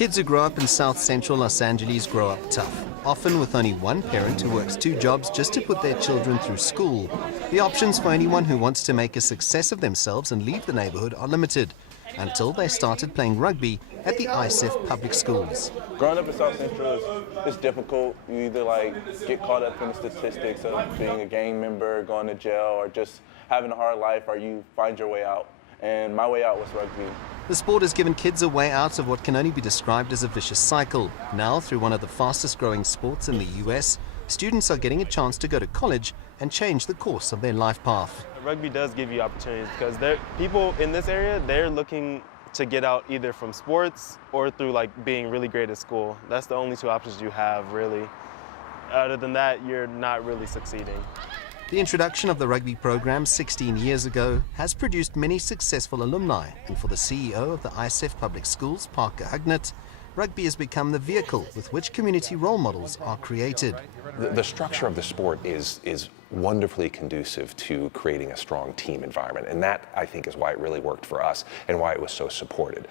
Kids who grow up in South Central Los Angeles grow up tough, often with only one parent who works 2 jobs just to put their children through school. The options for anyone who wants to make a success of themselves and leave the neighborhood are limited, until they started playing rugby at the ISEF public schools. Growing up in South Central is difficult. You either get caught up in the statistics of being a gang member, going to jail, or just having a hard life, or you find your way out. And my way out was rugby. The sport has given kids a way out of what can only be described as a vicious cycle. Now, through one of the fastest growing sports in the US, students are getting a chance to go to college and change the course of their life path. Rugby does give you opportunities because people in this area, they're looking to get out either from sports or through being really great at school. That's the only 2 options you have, really. Other than that, you're not really succeeding. The introduction of the rugby program 16 years ago has produced many successful alumni, and for the CEO of the ISEF Public Schools, Parker Hugnett, rugby has become the vehicle with which community role models are created. The structure of the sport is wonderfully conducive to creating a strong team environment, and that, I think, is why it really worked for us and why it was so supported.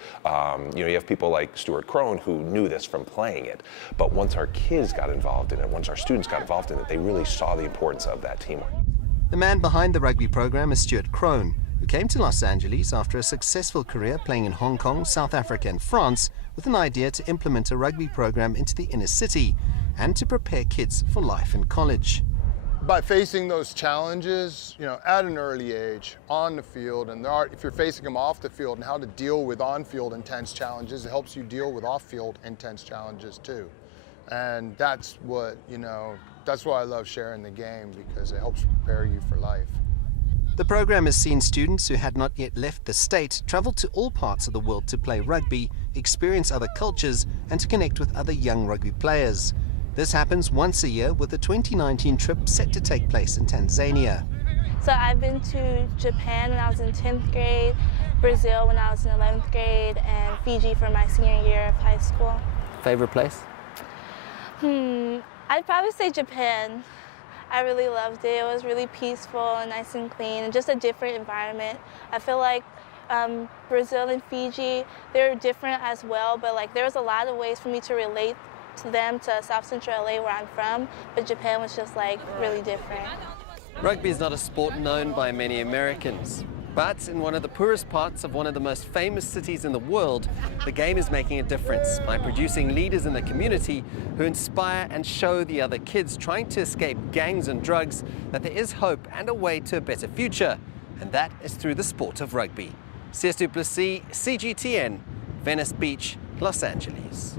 You have people like Stuart Crone who knew this from playing it, but once our kids got involved in it, once our students got involved in it, they really saw the importance of that teamwork. The man behind the rugby program is Stuart Crone, who came to Los Angeles after a successful career playing in Hong Kong, South Africa and France, with an idea to implement a rugby program into the inner city and to prepare kids for life in college. By facing those challenges, at an early age, on the field, and if you're facing them off the field and how to deal with on-field intense challenges, it helps you deal with off-field intense challenges too. And that's what, that's why I love sharing the game, because it helps prepare you for life. The program has seen students who had not yet left the state travel to all parts of the world to play rugby, experience other cultures, and to connect with other young rugby players. This happens once a year, with the 2019 trip set to take place in Tanzania. So I've been to Japan when I was in 10th grade, Brazil when I was in 11th grade, and Fiji for my senior year of high school. Favorite place? I'd probably say Japan. I really loved it. It was really peaceful and nice and clean, and just a different environment. I feel like Brazil and Fiji, they're different as well, but there was a lot of ways for me to relate to them, to South Central LA where I'm from, but Japan was just really different. Rugby is not a sport known by many Americans, but in one of the poorest parts of one of the most famous cities in the world, the game is making a difference by producing leaders in the community who inspire and show the other kids trying to escape gangs and drugs that there is hope and a way to a better future, and that is through the sport of rugby. C.S. Duplessis, CGTN, Venice Beach, Los Angeles.